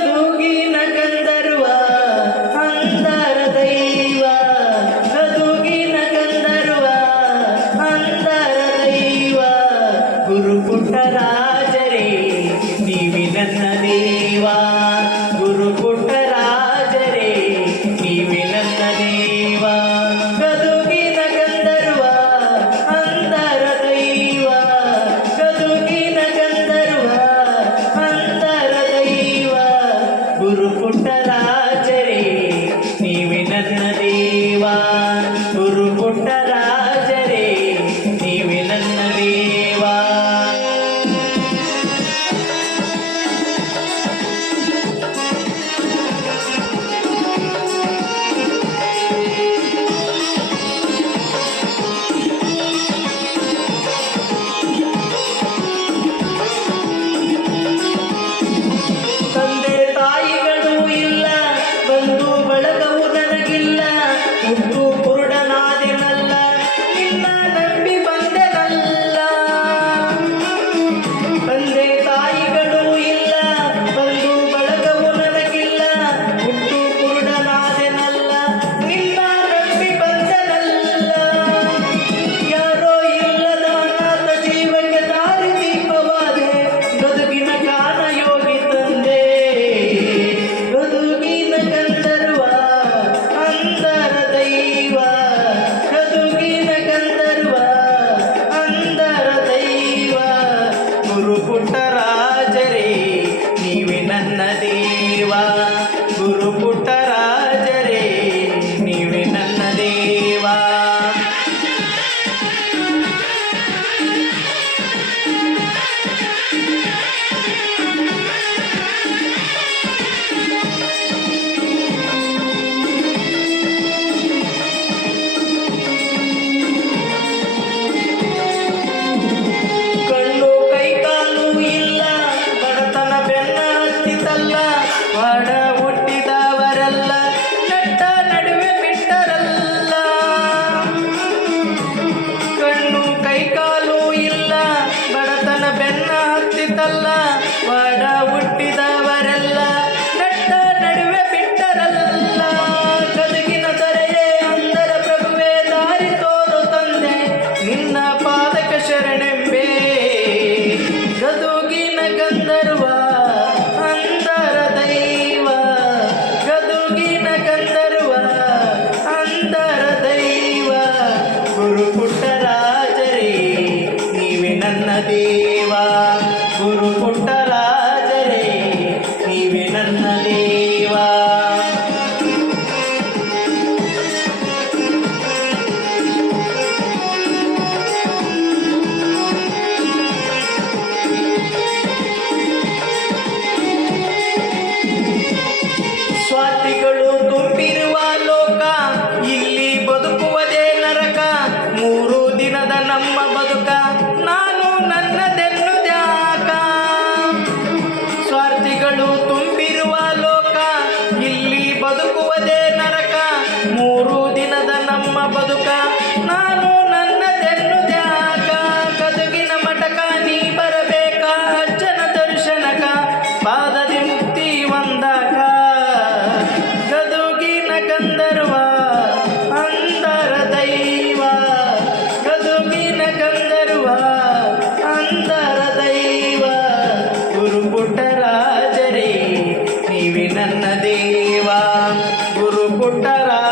ಗದುಗಿನ ಗಂಧರ್ವ ಅಂಧರ ದೈವ, ಗದುಗಿನ ಗಂಧರ್ವ ಅಂಧರ ದೈವ. ಗುರುಪುಟ್ಟರಾಜರೇ ನೀವಿ ನನ್ನ ದೇವ, ಗುರುಪುಟ್ಟರಾಜರೇ ನೀವಿ ನನ್ನ ದೇವ. ಗದುಗಿನ ಗಂಧರ್ವ ಅಂಧರ ದೈವ, ಗದುಗಿನ ಗಂಧರ್ವ ಅಂಧರ ದೈವ. ಗುರುಪುಟ್ಟರಾಜರೇ ನೀವಿ ನನ್ನ ದೇವ, ಗುರುಪುಟ್ಟರಾಜರೇ ನೀವಿ ನನ್ನ ದೇವ. ತಂದೆ ತಾಯಿಗಳು ಇಲ್ಲ, ಬಂಧು ಬಳಗವು ನನಗಿಲ್ಲ, ಹುಟ್ಟು ಕುರುಡನಾದೆನಲ್ಲ, ನಿನ್ನ ನಂಬಿ ಬಂದೆನಲ್ಲ. ತಂದೆ ತಾಯಿಗಳು ಇಲ್ಲ, ಬಂಧು ಬಳಗವು ನನಗಿಲ್ಲ, ಹುಟ್ಟು ಕುರುಡನಾದೆನಲ್ಲ, ನಿನ್ನ ನಂಬಿ ಬಂದೆನಲ್ಲ. ಯಾರೋ ಇಲ್ಲದ ಅನಾಥ ಜೀವಕ್ಕೆ ದಾರಿ ದೀಪವಾದೆ, ಗದುಗಿನ ಗಾನ ಯೋಗಿ ತಂದೆ. ಗದುಗಿನ ಗಂಧರ್ವ ಅಂಧರ ದೈವ, ಗದುಗಿನ ಗಂಧರ್ವ ಅಂಧರ ದೈವ. ಗುರುಪುಟ್ಟರಾಜರೇ ನೀವೆ ನನ್ನ ದೇವ, ಗುರುಪುಟ್ಟರಾಜರೇ ನೀವೆ ನನ್ನ ದೇವ. ಕಣ್ಣು ಕೈ ಕಾಲು ಇಲ್ಲ, ಬಡತನ ಬೆನ್ನ ಹತ್ತಿತಲ್ಲ, ಒಡ ಹುಟ್ಟಿದವರೆಲ್ಲ ನಟ್ಟ ನಡುವೆ ಬಿಟ್ಟರಲ್ಲ. ಕಣ್ಣು ಕೈ ಕಾಲು ಇಲ್ಲ, ಬಡತನ ಬೆನ್ನ ಹತ್ತಿತಲ್ಲ, ಒಡ ಹುಟ್ಟಿದವರೆಲ್ಲ ನಟ್ಟ ನಡುವೆ ಬಿಟ್ಟರಲ್ಲ. ಗದುಗಿನ ದೊರೆಯೇ ಅಂಧರ ಪ್ರಭುವೇ ದಾರಿ ತೋರು ತಂದೆ, ನಿನ್ನ ಪಾದಕ ಶರಣೆಂಬೆ. ಗದುಗಿನ ಗಂಧರ್ವ ಅಂಧರ ದೈವ, ಗದುಗಿನ ಗಂಧರ್ವ ಅಂಧರ ದೈವ. ಗುರುಪುಟ್ಟರಾಜರೇ ನೀವೆ ನನ್ನ ದೇವ, ಗುರುಪುಟ್ಟರಾಜರೇ ನೀವೆ ನನ್ನ ದೇವ. ಸ್ವಾರ್ಥಿಗಳು ತುಂಬಿರುವ ಲೋಕ, ಇಲ್ಲಿ ಬದುಕುವುದೇ ನರಕ. 3 ದಿನದ ನಮ್ಮ ಬದುಕ, ನಾನು ನನ್ನದೆನ್ನುದ್ಯಾಕ. ಸ್ವಾರ್ಥಿಗಳು ತುಂಬಿರುವ ಲೋಕ, ಇಲ್ಲಿ ಬದುಕುವುದೇ ನರಕ. 3 ದಿನದ ನಮ್ಮ ಬದುಕ, ನಾನು ನನ್ನದೆನ್ನುದ್ಯಾಕ. ಗದುಗಿನ ಮಠಕ ನೀ ಬರಬೇಕ, ಅಜ್ಜನ ದರ್ಶನಕ ಪಾದದಿ ಮುಕ್ತಿ ಒಂದಾಕ. ಗದುಗಿನ ಗಂಧರ್ವ ಅಂಧರ ದೈವ, ಗದುಗಿನ ಗಂಧರ್ವ ಅಂಧರ ದೈವ. ಗುರುಪುಟ್ಟರಾಜರೇ ನೀವೆ ನನ್ನ ದೇವ, ಗುರುಪುಟ್ಟರಾಜರೇ